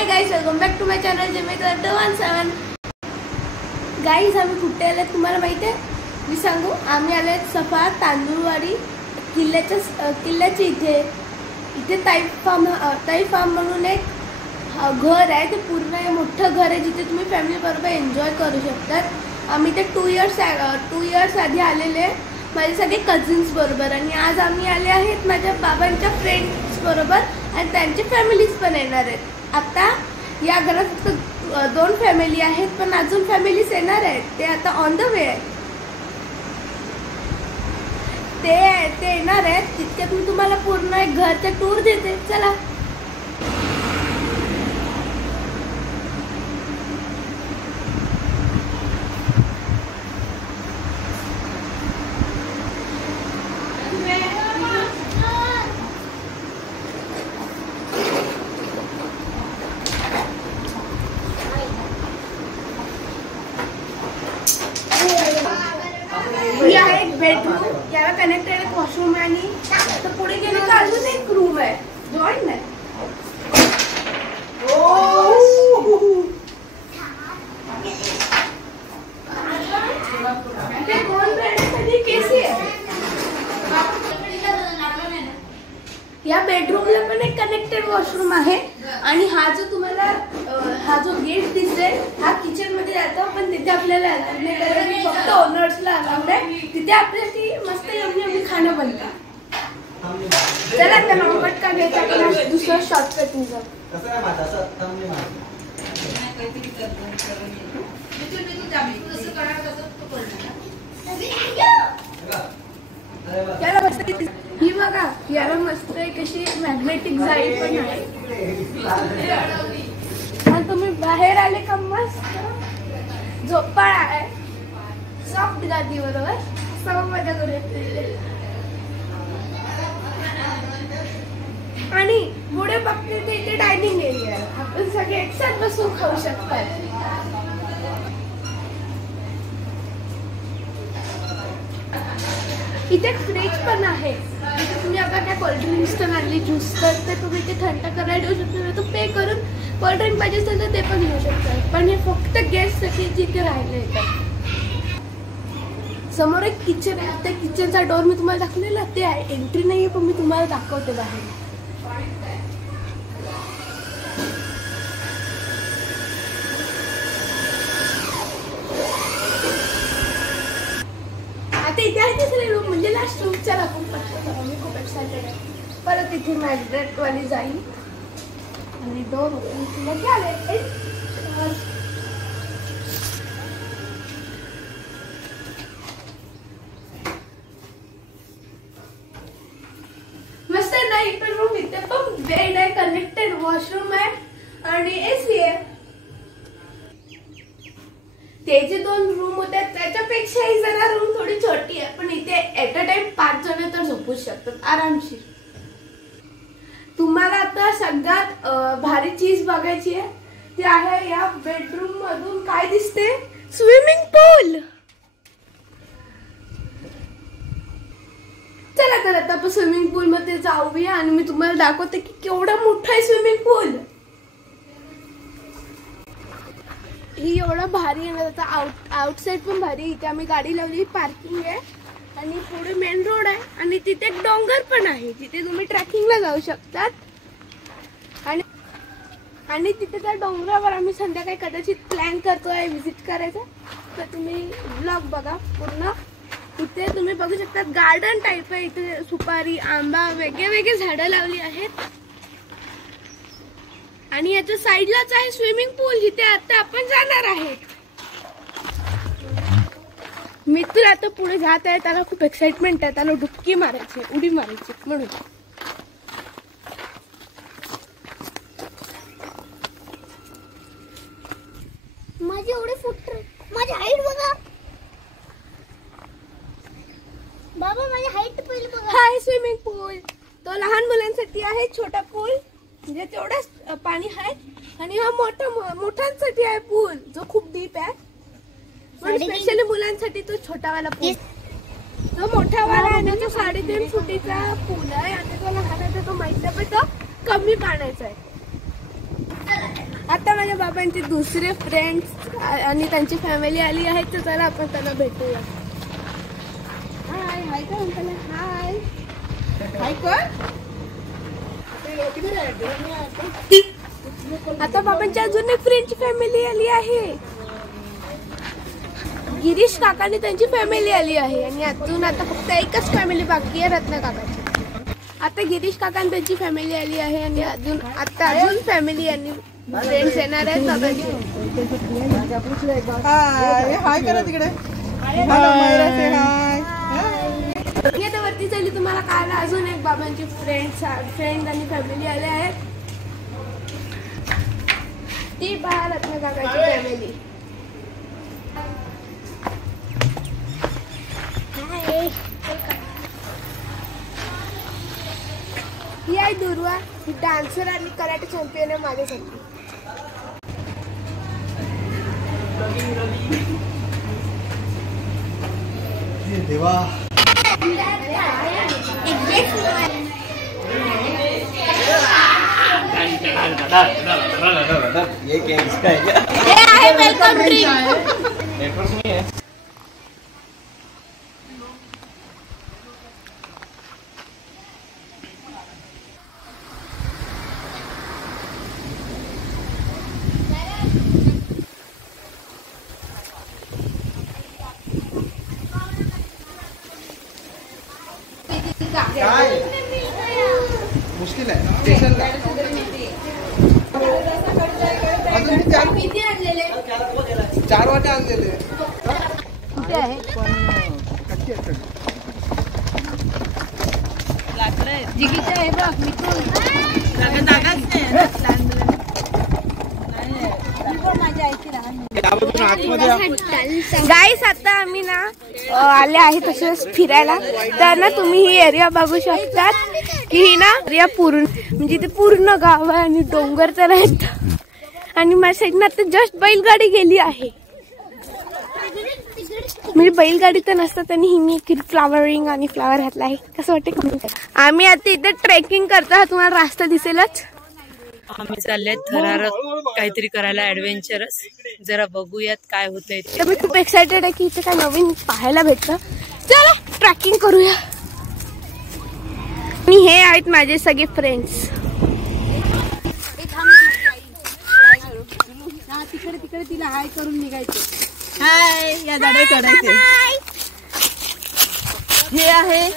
High guys, welcome back to my channel JMA17 guys. आम्ही कुठे आले तुम्हाला माहिती आहे? मी सांगू. आम्ही आले सफा तांदूळवाडी किल्ल्याच्या इथे ताई फार्म म्हणून एक घर आहे. ते पूर्ण मोठं घर आहे जिथे तुम्ही फॅमिली बरोबर एन्जॉय करू शकतात. आम्ही ते 2 इयर्स आधी आलेले माझे सगळे कझिन्स बरोबर, आणि आज आम्ही आले आहेत माझ्या बाबांच्या फ्रेंड्स बरोबर आणि त्यांची फॅमिलीज पण येणार आहेत. आता या घरात फक्त 2 फॅमिली आहेत, पण अजून फॅमिलीज येणार आहेत. ते आता ऑन द वे आहे. ते येणार आहेत. तितक्यात मी तुम्हाला पूर्ण एक घरचा टूर देते. चला. एक बेडरूम, याला कनेक्टेड एक वॉशरूम आहे, आणि पुढे गेले तर अजून एक रूम आहे. जॉईन आहे. या बेडरूमला पण एक कनेक्टेड वॉशरूम आहे, आणि हा जो गेट दिसतोय हा किचन मध्ये जातो, पण तिथे आपल्याला अलाउड नाही, कारण फक्त ओनर्सला अलाउड आहे. तिथे आपल्यासाठी मस्त यम्मी खाणं बनतं. चला आता नॉनकट का घ्यायचा का दुसरा शॉर्टकट निघा. याला मस्त ही बघा, याला मस्त एक अशी मॅग्नेटिक जाळी पण आहे. आणि तुम्ही बाहेर आले का मस्त झोपाळा आहे, सॉफ्ट गादी बरोबर सर्व मजा करू शकते. आणि पुढे बघते ते इथे डायनिंग एरिया आहे. आपण सगळे एकसाथ बसून खाऊ शकतात. इथे फ्रीज पण आहे. इथे तुम्ही आता काय कोल्ड्रिंक्स तर आणली, ज्यूस तर ते तुम्ही ते थंड करायला देऊ शकता. तो पे करून कोल्ड्रिंक पाहिजे असेल तर ते पण घेऊ शकतात. पण हे फक्त गेस्टसाठी जिथे राहिले येतात. समोर एक किचन आहे. त्या किचनचा डोर मी तुम्हाला दाखवलेला ते आहे. एंट्री नाहीये, पण मी तुम्हाला दाखवते बाहेर. आता इथे आहे तिसरे रूम, म्हणजे लास्ट रूम. चला आपण मी खूप एक्साइटेड आहे. परत इथे मॅग्नेट वाली जाईल आणि डोर ओपन केला की आले. मस्त नाही पण रूम. इथे पण बेड आहे, कनेक्टेड वॉशरूम आहे आणि एसी आहे. ते जे 2 रूम होते त्याच्यापेक्षाही जरा रूम थोडी छोटी आहे, पण इथे ऍट अ टाइम 5 जण तर झोपू शकतात आरामशीर. तुम्हाला आता सगळ्यात भारी चीज बघायची आहे. ती आहे या बेडरूम मधून काय दिसते? स्विमिंग पूल. चला तर आता आपण स्विमिंग पूल मध्ये जाऊया आणि मी तुम्हाला दाखवते की केवढा मोठा आहे स्विमिंग पूल. ही एवढा भारी आहे ना. त्याचा आउटसाइड पण भारी. इथे आम्ही गाडी लावली, पार्किंग आहे, आणि पुढे मेन रोड आहे, आणि तिथे एक डोंगर पण आहे जिथे तुम्ही ट्रेकिंगला जाऊ शकतात. आणि तिथे त्या डोंगरावर आम्ही संध्याकाळी कदाचित प्लॅन करतोय व्हिजिट करायचा. तर तुम्ही ब्लॉग बघा पूर्ण. इथे तुम्ही बघू शकता गार्डन टाईप आहे. इथे सुपारी, आंबा, वेगळे झाडं लावली आहेत. आणि याच्या साईडलाच आहे स्विमिंग पूल जिथे आता आपण जाणार आहे. मित्र आता पुढे जात आहे. त्याला खूप एक्साइटमेंट आहे. त्याला डुबकी मारायची, उडी मारायची म्हणून. माझी एवढे फूट, माझी हाईट बघा बाबा, माझी हाईट पहिले बघा. हाय स्विमिंग पूल. तो लहान मुलांसाठी आहे, छोटा पूल म्हणजे तेवढंच पाणी आहे. आणि हा मोठ्यांसाठी आहे पूल जो खूप डीप आहे. पण स्पेशली मुलांसाठी तो छोटावाला पूल. जो मोठावाला आहे ना तो 3.5 फुटीचा पूल आहे. आणि तो लहान आहे तो माहिती आहे, पण तो कमी पाण्याचा आहे. आता माझ्या बाबांचे दुसरे फ्रेंड्स आणि त्यांची फॅमिली आली आहे, तर चला आपण त्यांना भेटूया. हाय हाय काय म्हणता? हाय हाय कोण? आता बाबांच्या अजून एक फ्रेंडची फॅमिली आली आहे. गिरीश काकाने त्यांची फॅमिली आली आहे आणि अजून आता फक्त एकच फॅमिली बाकी आहे, रत्न काकाची. आता गिरीश काका त्यांची फॅमिली आली आहे आणि अजून फॅमिली आणि फ्रेंड्स येणार आहेत बाबांचे. हाय करा तिकडे. मी आता वरती चालली, तुम्हाला कळलं अजून एक बाबांची फ्रेंड आणि फॅमिली आले आहेत. ती पहा रत्न काकाची फॅमिली. ही आहे दुर्वा, ही डान्सर आणि कराटे चॅम्पियन आहे माझ्यासाठी. देवा ये क्या इसका है क्या? हे आहे वेलकम ड्रिंक. नेटवर्क नहीं है. मुश्किल आहे स्टेशनला. किती आणलेले? 4 वाटे आणलेले. किती आहे? जिगीचे आहे बघ. गाईस आता आम्ही ना आले आहे तसेच फिरायला. तर ना तुम्ही ही एरिया बघू शकतात की ही ना एरिया पूर्ण म्हणजे ते पूर्ण गाव आहे आणि डोंगर तर आहेत. आणि माझ्या साईडनं आता जस्ट बैलगाडी गेली आहे. म्हणजे बैलगाडी तर नसतात आणि ही मी फ्लावरिंग आणि फ्लावर घातला आहे. कसं वाटतं? आम्ही आता इथे ट्रेकिंग करतो, तुम्हाला रास्ता दिसेलच. आम्ही चालले थरारक काहीतरी करायला ऍडव्हेंचरस. जरा बघूयात काय होतंय. तर मी खूप एक्सायटेड आहे की इथे काय नवीन पाहायला भेटतं. चला ट्रॅकिंग करूया. आणि हे आहेत माझे सगळे फ्रेंड्स. तिकडे तिकडे तिला हाय करून निघायचं. हाय या झाडे चढायचे. हे आहे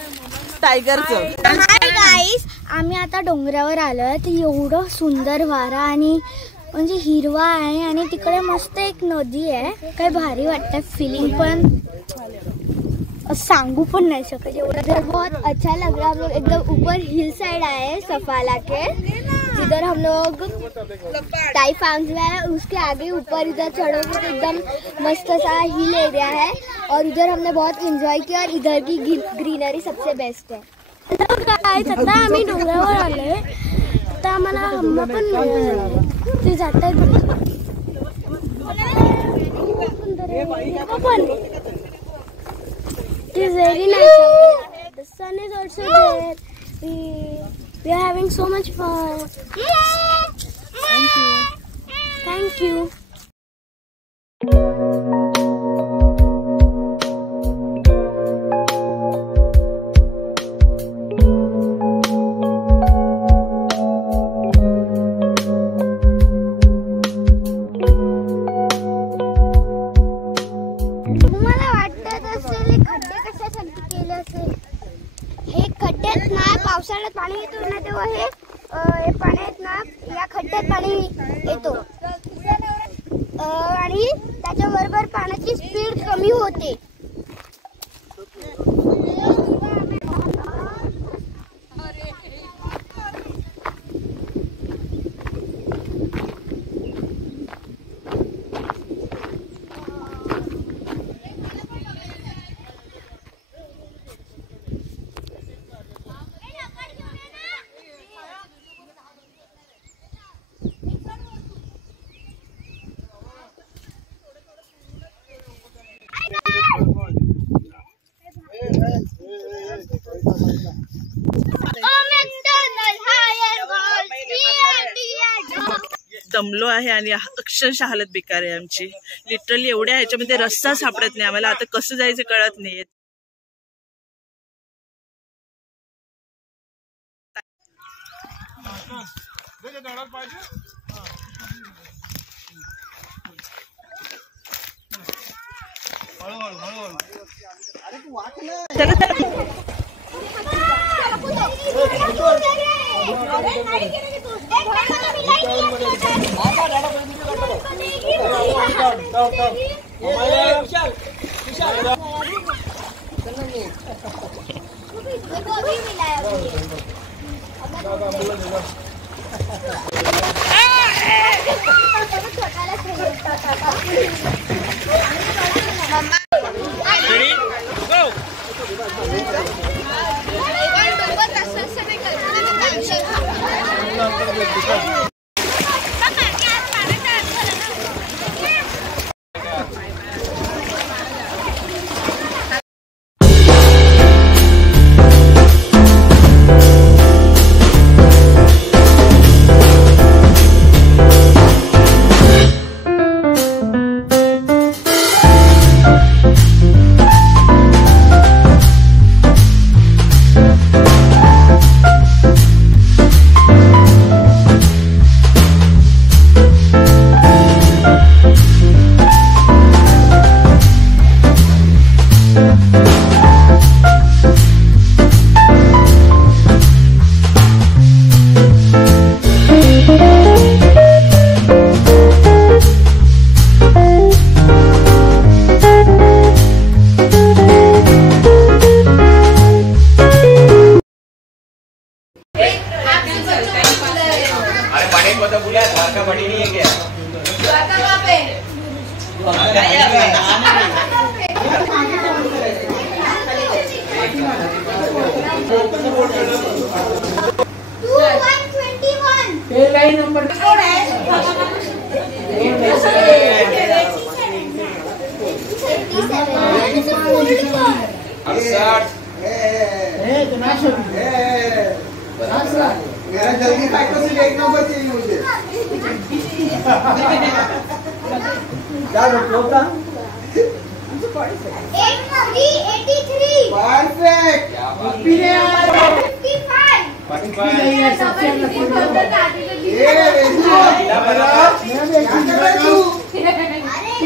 टायगरचं. हाय गाईस, आम्ही आता डोंगरावर आलोय. तर एवढं सुंदर वारा आणि म्हणजे हिरवा आहे आणि तिकडे मस्त एक नदी आहे. काय भारी वाटतं फिलिंग, पण सांगू पण नहीं सकते। उधर बहुत अच्छा लग रहा है। हम लोग एकदम ऊपर हिल साइड आए हैं सफाला के, जिधर हम लोग टाई फार्म्स में है। उसके आगे ऊपर इधर चढ़ोगे तो एकदम मस्त सा हिल एरिया है और उधर हमने बहुत एंजॉय किया और इधर की ग्रीनरी सबसे बेस्ट है। आता आम्ही डोंगरावर आलोय, आता आम्हाला आंबा पण ते जात आहेत It is very nice. The sun is also there. We are having so much fun. Thank you. Thank you. पावसाळ्यात पाणी येतो ना तेव्हा हे पाण्यात ना या खड्ड्यात पाणी येतो आणि त्याच्याबरोबर पाण्याची स्पीड कमी होते। दमलो आहे आणि अक्षरशः हालत बेकार आहे आमची. लिटरली एवढ्या ह्याच्यामध्ये रस्ता सापडत नाही आम्हाला. आता कसं जायचं कळत नाही. मेरा जल्दी फाइटर से एक नंबर चाहिए मुझे. क्या होगा? 83. परफेक्ट. 55.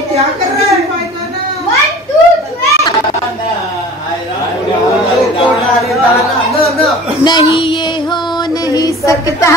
क्या कर रहा है? 1 2 नहीं ये हो नहीं सकता.